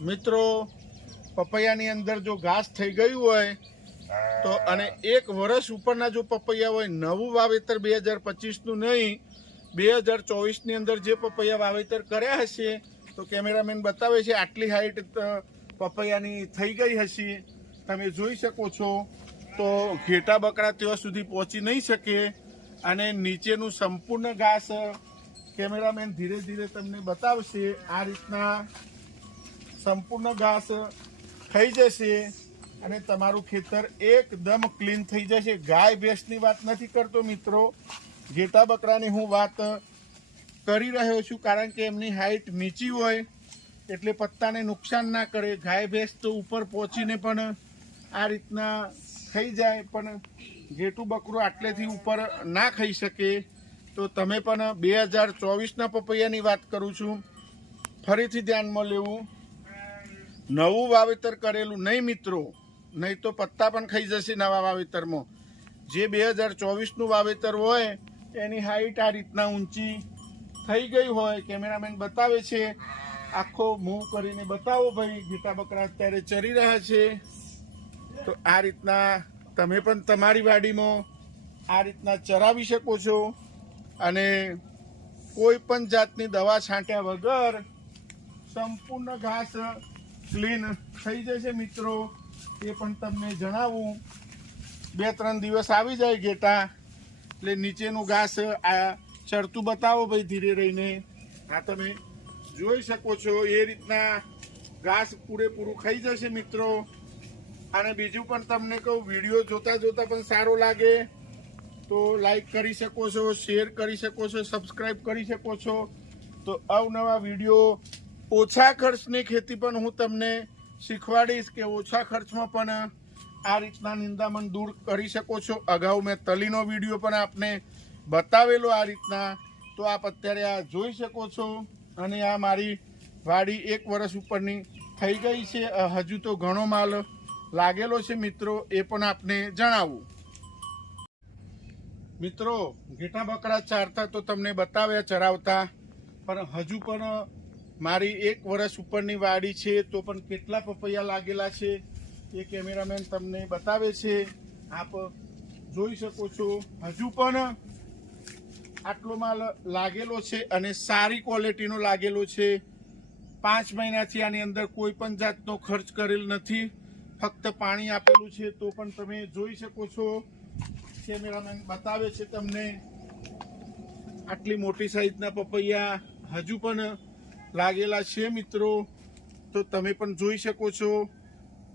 મિત્રો, પપૈયાની અંદર જો ઘાસ થઈ ગયું હોય, તો અને એક વર્ષ ઉપરના જો પપૈયા હોય, નવું વાવેતર બે હજાર પચીસનું નહીં, બે હજાર ચોવીસની અંદર જે પપૈયા વાવેતર કર્યા હશે, તો કેમેરામેન બતાવે છે આટલી હાઈટ પપૈયાની થઈ ગઈ હશે. તમે જોઈ શકો છો, તો ઘેટા બકરા ત્યાં સુધી પહોંચી નહીં શકે અને નીચેનું સંપૂર્ણ ઘાસ કેમેરામેન ધીરે ધીરે તમને બતાવશે આ રીતના સંપૂર્ણ ઘાસ થઈ જશે અને તમારું ખેતર એકદમ ક્લીન થઈ જશે. ગાય ભેંસની વાત નથી કરતો મિત્રો. ઘેટા બકરાની હું વાત કરી રહ્યો છું કારણ કે એમની હાઈટ નીચી હોય એટલે પત્તાને નુકસાન ના કરે. ગાય ભેંસ તો ઉપર પહોંચીને પણ આ રીતના થઈ જાય, પણ ઘેટું બકરું આટલેથી ઉપર ના ખાઈ શકે. તો તમે પણ બે હજાર ચોવીસના પપૈયાની વાત કરું છું. ફરીથી ધ્યાનમાં લેવું. નવું વાવેતર કરેલું નહીં મિત્રો, નહીં તો પત્તા પણ ખાઈ જશે નવા વાવેતરમાં. જે બે હજાર ચોવીસનું વાવેતર હોય, એની હાઈટ આ રીતના ઊંચી થઈ ગઈ હોય. કેમેરામેન બતાવે છે, આખો મૂવ કરીને બતાવો ભાઈ, ગીતા બકરા અત્યારે ચરી રહ્યા છે. તો આ રીતના તમે પણ તમારી વાડીમાં આ રીતના ચરાવી શકો છો. અને કોઈ પણ જાતની દવા છાંટ્યા વગર સંપૂર્ણ ઘાસ ક્લીન થઈ જશે મિત્રો. એ પણ તમને જણાવું. બે, ત્રણ દિવસ આવી જાય ઘેટા. એટલે નીચેનું ઘાસ, આ ચડતું બતાવો ભાઈ ધીરે રહીને. આ તમે જોઈ શકો છો, એ રીતના ઘાસ પૂરેપૂરું ખાઈ જશે મિત્રો. અને બીજું પણ તમને કહું, વીડિયો જોતા જોતા પણ સારો લાગે. તો લાઈક કરી શકો છો શેર કરી શકો છો સબસ્ક્રાઈબ કરી શકો છો. તો અવનવા વીડિયો ઓછા ખર્ચની ખેતી પણ હું તમને શીખવાડીશ કે ઓછા ખર્ચમાં પણ આ રીતના નિંદામણ દૂર કરી શકો છો. અગાઉ મેં તલીનો વીડિયો પણ આપને બતાવેલો આ રીતના. તો આપ અત્યારે આ જોઈ શકો છો અને આ મારી વાડી એક વર્ષ ઉપરની થઈ ગઈ છે. હજુ તો ઘણો માલ લાગેલો છે મિત્રો, એ પણ આપને જણાવું. મિત્રો, ઘેટા બકરા ચારતા તો તમને બતાવ્યા, ચરાવતા. પણ હજુ પણ મારી એક વર્ષ ઉપરની વાડી છે, તો પણ કેટલા પપૈયા લાગેલા છે એ કેમેરામેન તમને બતાવે છે. આપ જોઈ શકો છો. હજુ પણ આટલો માલ લાગેલો છે અને સારી ક્વોલિટીનો લાગેલો છે. પાંચ મહિનાથી આની અંદર કોઈ પણ જાતનો ખર્ચ કરેલ નથી. ફક્ત પાણી આપેલું છે, તો પણ તમે જોઈ શકો છો. કેમેરામેન બતાવે છે તમને. આટલી મોટી સાઈઝના પપૈયા હજુ પણ લાગેલા છે મિત્રો? તો તમે પણ જોઈ શકો છો.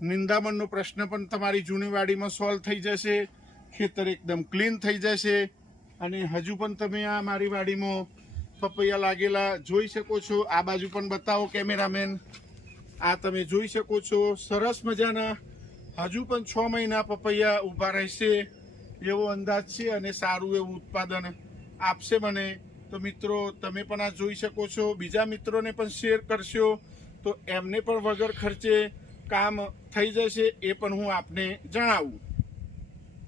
નિંદામણનો પ્રશ્ન પણ તમારી જૂની વાડીમાં સોલ્વ થઈ જશે. ખેતર એકદમ ક્લીન થઈ જશે. અને હજુ પણ તમે આ મારી વાડીમાં પપૈયા લાગેલા જોઈ શકો છો. આ બાજુ પણ બતાવો કેમેરામેન. આ તમે જોઈ શકો છો. સરસ મજાના હજુ પણ છ મહિના પપૈયા ઊભા રહેશે. એવો અંદાજ છે અને સારું એવું ઉત્પાદન આપશે મને. તો મિત્રો, તમે પણ આ જોઈ શકો છો. બીજા મિત્રોને પણ શેર કરશો. તો એમને પણ વગર ખર્ચે કામ થઈ જશે, એ પણ હું આપને જણાવું.